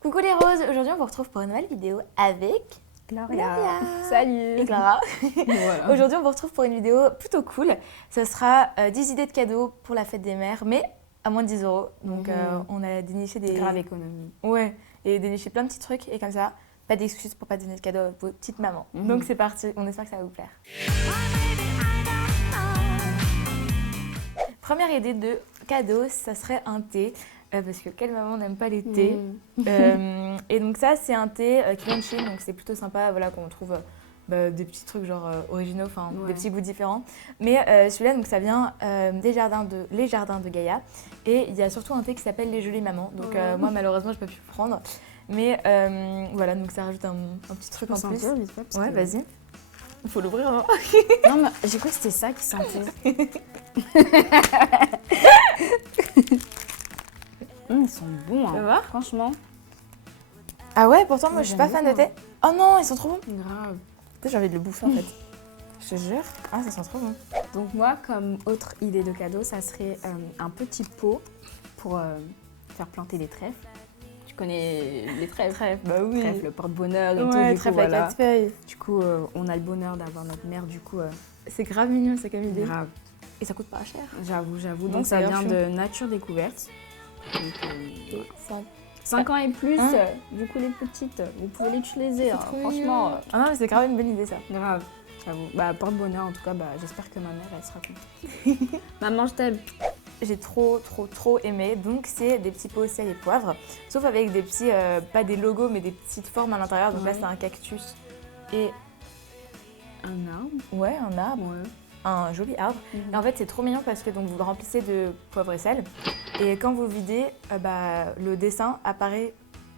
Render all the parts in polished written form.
Coucou les roses, aujourd'hui on vous retrouve pour une nouvelle vidéo avec Gloria. Salut. et Clara. Voilà. Aujourd'hui on vous retrouve pour une vidéo plutôt cool. Ce sera 10 idées de cadeaux pour la fête des mères, mais à moins de 10 €. Donc on a déniché des... Grave économie. Ouais, et déniché plein de petits trucs et comme ça, pas d'excuses pour pas donner de cadeaux à vos petites mamans. Donc c'est parti, on espère que ça va vous plaire. Première idée de cadeau, ça serait un thé. Parce que quelle maman n'aime pas les thés. Et donc ça, c'est un thé qui vient de Chine, donc c'est plutôt sympa, voilà, qu'on trouve des petits trucs genre originaux, enfin des petits goûts différents. Mais celui-là, donc ça vient les jardins de Gaïa. Et il y a surtout un thé qui s'appelle les jolies mamans. Donc moi, malheureusement, je peux plus le prendre. Mais voilà, donc ça rajoute un petit truc en plus. Ouais, vas-y. Il faut l'ouvrir avant. Non, mais j'ai cru que c'était ça qui sentait. Ils sont bons, hein. Ça va ? Franchement. Ah ouais, pourtant moi je suis j'aime pas fan de beaucoup, thé. Oh non, ils sont trop bons. Grave. J'ai envie de le bouffer en fait. Je te jure. Ah, ça sent trop bon. Donc moi, comme autre idée de cadeau, ça serait un petit pot pour faire planter des trèfles. Tu connais les trèfles? Trèfle, bah oui. Trèfle, le porte-bonheur et Ouais, tout. Du coup, trèfle avec voilà. 4 feuilles. Du coup, on a le bonheur d'avoir notre mère, du coup, C'est grave mignon, c'est comme idée. grave. Et ça coûte pas cher. J'avoue. Donc, Donc ça c'est vient grave de Nature Découverte. Donc, 5 ans et plus, Hein du coup les petites, vous pouvez l'utiliser, hein, trop franchement, mignon. Ah non, mais c'est grave une bonne idée ça. grave, j'avoue. Bah, porte-bonheur en tout cas, bah, j'espère que ma mère elle sera contente. Maman, je t'aime. J'ai trop aimé. Donc c'est des petits pots sel et poivre. Sauf avec des petits, pas des logos, mais des petites formes à l'intérieur. Donc là, Ouais. c'est un cactus et Un arbre. ouais, un arbre. Ouais. Un joli arbre. Et en fait, c'est trop mignon parce que donc, vous le remplissez de poivre et sel. Et quand vous videz, le dessin apparaît.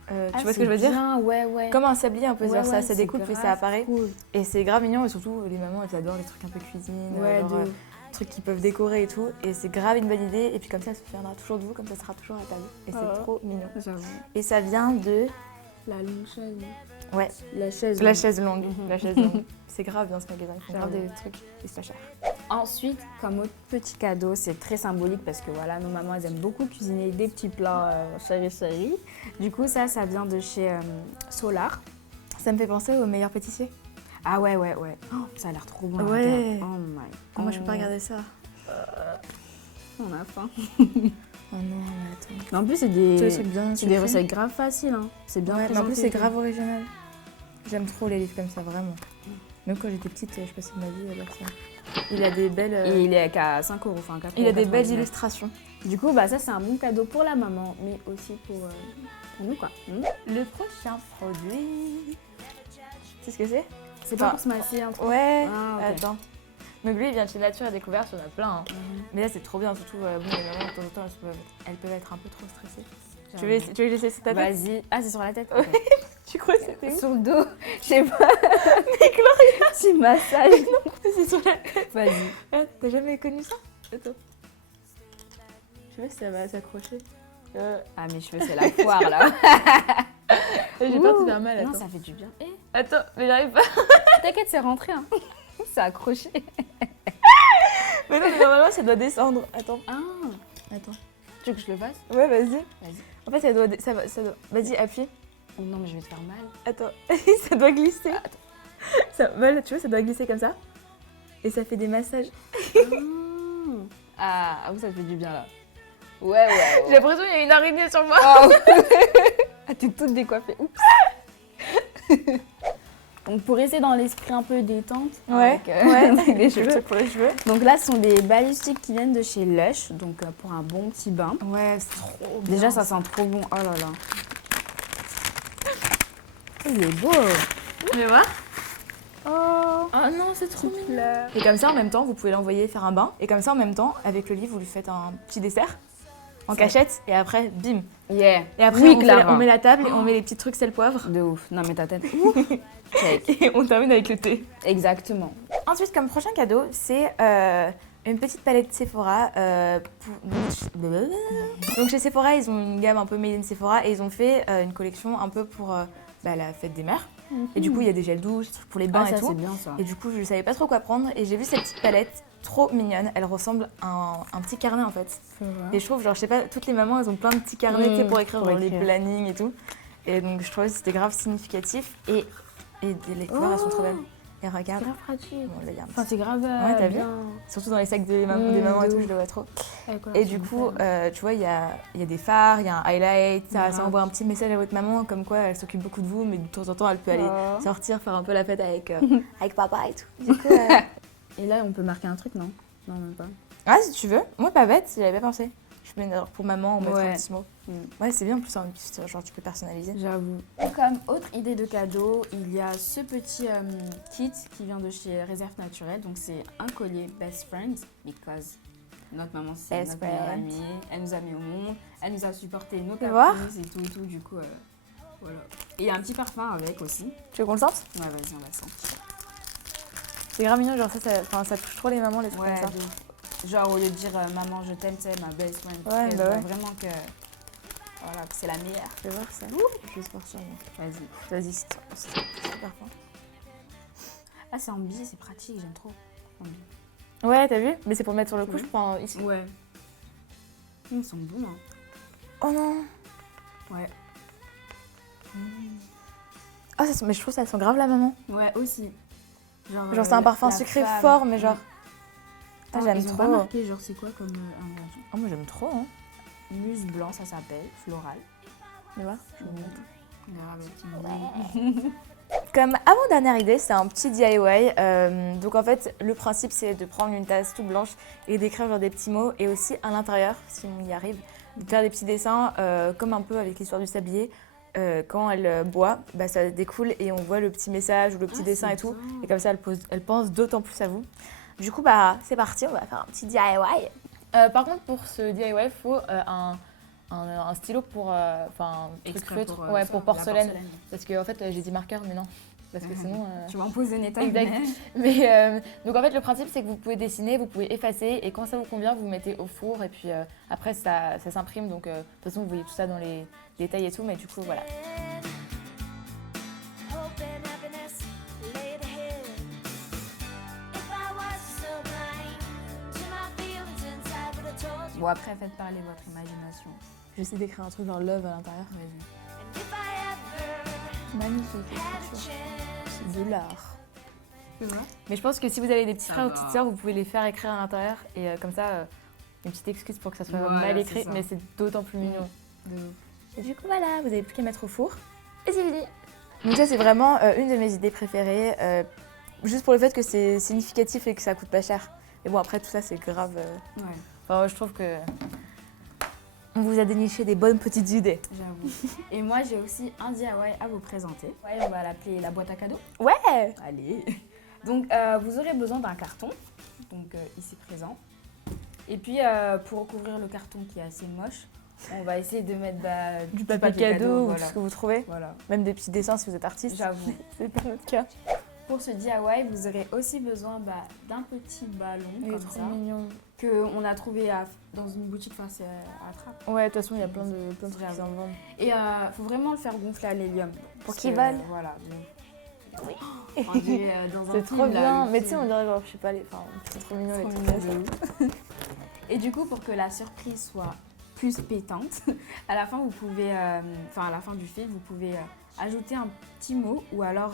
Tu vois ce que je veux dire ? Ouais. Comme un sablier un peu, Ouais, ça c'est découpe et ça grave apparaît. cool. Et c'est grave mignon et surtout les mamans elles adorent les trucs un peu cuisine, Ouais, genre, trucs qu'ils peuvent décorer et tout. Et c'est grave une bonne idée. Et puis comme ça se souviendra toujours de vous, comme ça sera toujours à table. Et c'est trop mignon. J'avoue. Et ça vient de... La longue chaise. Ouais, La chaise. la chaise longue. Mhm. La chaise longue. C'est grave bien ce magasin, ils font grave J'avoue. des trucs et c'est pas cher. Ensuite, comme autre petit cadeau, c'est très symbolique parce que voilà, nos mamans elles aiment beaucoup cuisiner des petits plats chéri. Du coup, ça vient de chez Solar. Ça me fait penser au meilleur pâtissier. Ah ouais. Oh, ça a l'air trop bon. Ouais. regarde. Oh my god. Moi je peux pas regarder ça. On a faim. Oh non, mais attends. Mais en plus, c'est Tu des, vois, les trucs bien c'est des sucrés. recettes grave faciles. Hein. C'est bien Ouais, mais en plus présenté c'est et tout. grave original. J'aime trop les livres comme ça, vraiment. Même quand j'étais petite, je passais ma vie à lire ça. Il a des belles, Et il est qu'à 5 €, enfin 4 il a des belles 99. illustrations. Du coup, bah, ça, c'est un bon cadeau pour la maman, mais aussi pour nous, quoi. Le prochain produit... Tu sais ce que c'est ? C'est pas pour se masser, un truc. Ouais, Ah, ok. attends. Donc lui, il vient de chez Nature et Découverte, il y en a plein. Hein. Mhm. Mais là, c'est trop bien, surtout, bon, les mamans, de temps en temps, elles peuvent être un peu trop stressées. Tu J'avoue. veux les laisser sur ta tête ? Vas-y. Ah, c'est sur la tête. Ouais. Ok. Tu crois que c'était où ? Sur le dos, je sais pas. Mais Gloria, c'est massage. C'est sur la tête. Vas-y. Ah, t'as jamais connu ça ? Attends. Je sais pas si ça va s'accrocher. Ah, mes cheveux, c'est la foire, là. J'ai peur de te faire mal, attends. Non, ça fait du bien. Eh, Attends, mais j'arrive pas. t'inquiète, c'est rentré. Hein. C'est accroché. Mais non, mais normalement, ça doit descendre. Attends. Ah, Attends. tu veux que je le fasse? Ouais, vas-y. Vas-y. En fait, ça va. Vas-y, appuie. Oh non, mais je vais te faire mal. Attends. Ça doit glisser. Là, tu vois, ça doit glisser comme ça. Et ça fait des massages. Ah, ça fait du bien, là. Ouais. J'ai l'impression qu'il y a une araignée sur moi. Oh. Ah, t'es toute décoiffée. Oups. Donc, pour rester dans l'esprit un peu détente, Ouais, avec des Le cheveux. truc pour les cheveux. Donc là, ce sont des balistiques qui viennent de chez Lush, donc pour un bon petit bain. Ouais, c'est trop bien. Déjà, ça sent trop bon. Oh là là. Il est beau. Tu veux voir ? Oh. Oh non, c'est trop mignon. Et comme ça, en même temps, vous pouvez l'envoyer faire un bain. Et comme ça, en même temps, avec le livre, vous lui faites un petit dessert en cachette. Et après, bim. Yeah. Et après, Oui, on Clara. met la table et on met les petits trucs sel poivre. De ouf. Non, mais ta tête. Check. Et on termine avec le thé. Exactement. Ensuite, comme prochain cadeau, c'est une petite palette Sephora. Donc chez Sephora, ils ont une gamme un peu made in Sephora et ils ont fait une collection un peu pour la fête des mères. Et du coup, il y a des gels douces, des trucs pour les bains Ah, et ça, tout. c'est bien, ça. Et du coup, je savais pas trop quoi prendre et j'ai vu cette petite palette trop mignonne. Elle ressemble à un petit carnet en fait. Et je trouve, genre, je sais pas, toutes les mamans, elles ont plein de petits carnets tu sais, pour écrire pour genre, les écrire. plannings et tout. Et donc je trouvais que c'était grave significatif. Et les couleurs, elles sont trop belles. Et C'est regarde. grave pratique. Bon, là, il y a un petit- Enfin, c'est grave Ouais, t'as vu bien. Surtout dans les sacs des mamans et de tout, ouf. je le vois trop. Ouais, quoi, Et c'est du coup, super. tu vois, il y a des fards, il y a un highlight, ça Grave. envoie un petit message à votre maman, comme quoi elle s'occupe beaucoup de vous, mais de temps en temps, elle peut aller Oh. sortir, faire un peu la fête avec, avec papa et tout. Du coup, Et là, on peut marquer un truc, non? Non, même pas. ah, si tu veux, moi, pas bête, j'y avais pas pensé. Je mets une erreur pour maman, on mettra Ouais. un petit mot. Mm. Ouais, c'est bien, en plus, hein, genre, tu peux personnaliser. J'avoue. Comme autre idée de cadeau, il y a ce petit kit qui vient de chez Réserve Naturelle. Donc, c'est un collier Best Friend, because notre maman, c'est Best notre meilleure friend. amie. Elle nous a mis au monde, elle nous a supporté nos Tu veux voir caprices et tout. Du coup, voilà. Et il y a un petit parfum avec aussi. Tu veux qu'on le sente? Ouais, vas-y, on va le sentir. C'est grave mignon, genre ça touche trop les mamans, les trucs Ouais, comme ça. de ouf. Genre, au lieu de dire maman, je t'aime, c'est ma best friend. Ouais, Elle bah voit ouais. vraiment que voilà, que c'est la meilleure. Je vais voir ça. Je vais sortir. Vas-y. Vas-y, c'est super fort. Ah, c'est en billet, c'est pratique, j'aime trop. En billet. Ouais, t'as vu? Mais c'est pour le mettre sur le cou, Oui. je prends ici. Ouais. Ils sont bons, hein. Oh non! Ouais. Ah, mais je trouve ça sent grave la maman. Ouais, aussi. Genre, c'est un parfum la sucré femme. fort, mais genre. Ah, Ah, j'aime ils ont trop. pas marqué, genre, c'est quoi comme ingrédient? Oh, moi j'aime trop, hein. Mousse blanc, ça s'appelle. Floral. Tu vois? Grave, Comme avant-dernière idée, c'est un petit DIY. Donc en fait, le principe c'est de prendre une tasse toute blanche et d'écrire genre des petits mots et aussi à l'intérieur, si on y arrive, de faire des petits dessins comme un peu avec l'histoire du sablier. Quand elle boit, bah, ça découle et on voit le petit message ou le petit dessin et tout. Et comme ça, elle pense d'autant plus à vous. Du coup, bah, c'est parti, on va faire un petit DIY. Par contre, pour ce DIY, il faut un stylo pour un truc Exprès feutre, pour, ouais, ça, pour la porcelaine. Parce que en fait, j'ai dit marqueur, mais non. Parce que sinon. Tu vas empoisonner ta Exact. mère. Mais donc en fait, le principe, c'est que vous pouvez dessiner, vous pouvez effacer, et quand ça vous convient, vous mettez au four, et puis après, ça s'imprime. Donc de toute façon, vous voyez tout ça dans les détails et tout, mais du coup, voilà. Bon, après, faites parler votre imagination. J'essaie d'écrire un truc genre love à l'intérieur. Vas-y. Magnifique. C'est de l'art. Tu vois? Mais je pense que si vous avez des petits Ça frères ou va. petites sœurs, vous pouvez les faire écrire à l'intérieur, et comme ça, une petite excuse pour que ça soit Voilà, mal c'est écrit, ça. mais c'est d'autant plus mignon. De ouf. Et du coup, voilà, vous avez plus qu'à mettre au four. Et c'est fini. Donc ça, c'est vraiment une de mes idées préférées. Juste pour le fait que c'est significatif et que ça coûte pas cher. Mais bon, après, tout ça, c'est grave. Ouais, Enfin, je trouve que on vous a déniché des bonnes petites idées. j'avoue. Et moi, j'ai aussi un DIY à vous présenter. Ouais, on va l'appeler la boîte à cadeaux. Ouais. Allez. Donc, vous aurez besoin d'un carton, donc ici présent. Et puis, pour recouvrir le carton qui est assez moche, on va essayer de mettre Du papier cadeau ou voilà. tout ce que vous trouvez. Voilà, Même des petits dessins si vous êtes artiste. j'avoue. C'est pas notre cas. Pour ce DIY, vous aurez aussi besoin d'un petit ballon Il est comme trop ça, mignon. qu'on a trouvé dans une boutique face à Trappes. Ouais, de toute façon, il y a plein de trucs qui J'avoue. en vendent. Et il faut vraiment le faire gonfler à l'hélium. Pour Parce qu'il que, vole. Voilà. Oui. On dirait, dans un C'est film, trop là, bien. le Mais tu sais, film. on dirait genre, je sais pas, c'est trop mignon les Trop trucs mignon comme ça. de ouf. Et du coup, pour que la surprise soit plus pétante, à la fin, vous pouvez, à la fin du film, vous pouvez ajouter un petit mot ou alors,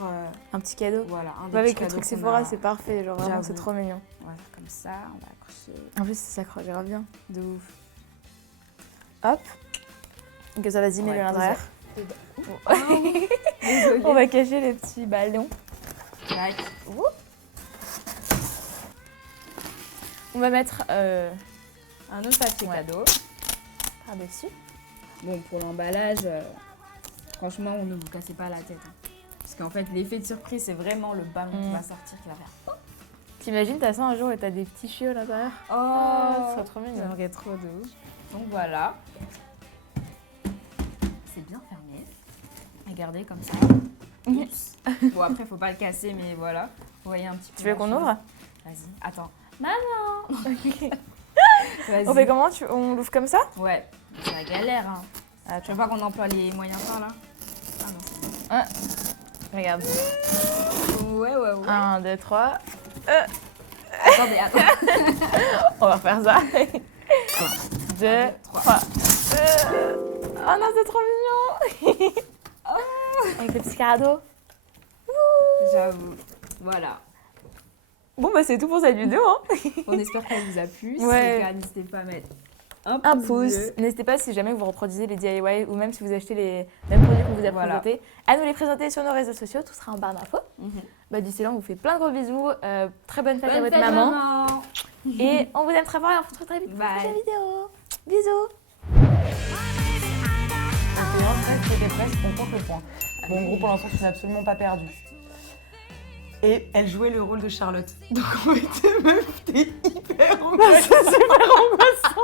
Un petit cadeau. voilà, un des Bah, avec petits le truc cadeaux qu'on Sephora, a. c'est parfait. Genre, vraiment, c'est J'avoue. trop mignon. On va faire comme ça, on va accrocher. En plus, ça s'accroche grave bien. De ouf. Hop. Donc ça va On zimmer va à l'intérieur. Désolée. On va cacher les petits ballons. Tac. On va mettre Un autre papier Ouais. cadeau. par-dessus. Bon, pour l'emballage, franchement, ne vous cassez pas la tête. Hein. Parce qu'en fait, l'effet de surprise, c'est vraiment le ballon qui va sortir qui va faire. T'imagines, t'as ça un jour et t'as des petits chiots à l'intérieur. Oh, ça serait trop mignon. J'aimerais trop de ouf. Donc voilà. C'est bien fermé. Regardez comme ça. Oups. Bon, après, faut pas le casser, mais voilà. Vous voyez un petit peu. Tu veux la qu'on chose. ouvre? Vas-y. Attends. Maman. Vas-y. On fait comment? On l'ouvre comme ça? Ouais. C'est la galère. Hein. Ah, Tu veux pas qu'on emploie les moyens forts là? Ah non, c'est bon. Regarde. Ouais. 1, 2, 3. Attendez. On va refaire ça. 2, 3. 3. Oh non, c'est trop mignon. avec le petit cadeau. J'avoue. Voilà. Bon, bah c'est tout pour cette vidéo. Hein. On espère qu'elle vous a plu. Si Ouais. c'est le cas, n'hésitez pas à mettre Un pouce pouce. bleu. N'hésitez pas si jamais vous reproduisez les DIY ou même si vous achetez les mêmes produits qu'on vous a Voilà. présentés, à nous les présenter sur nos réseaux sociaux. Tout sera en barre d'infos. Bah, d'ici là, on vous fait plein de gros bisous. Très bonne fête à votre maman. Et on vous aime très fort et on se retrouve très vite pour une Bye. prochaine vidéo. Bisous. C'était presque, on compte le point. Bon, en gros, pour l'instant, tu n'as absolument pas perdu. Et elle jouait le rôle de Charlotte. Donc en fait, meuf, t'es hyper angoissante. C'est super angoissant.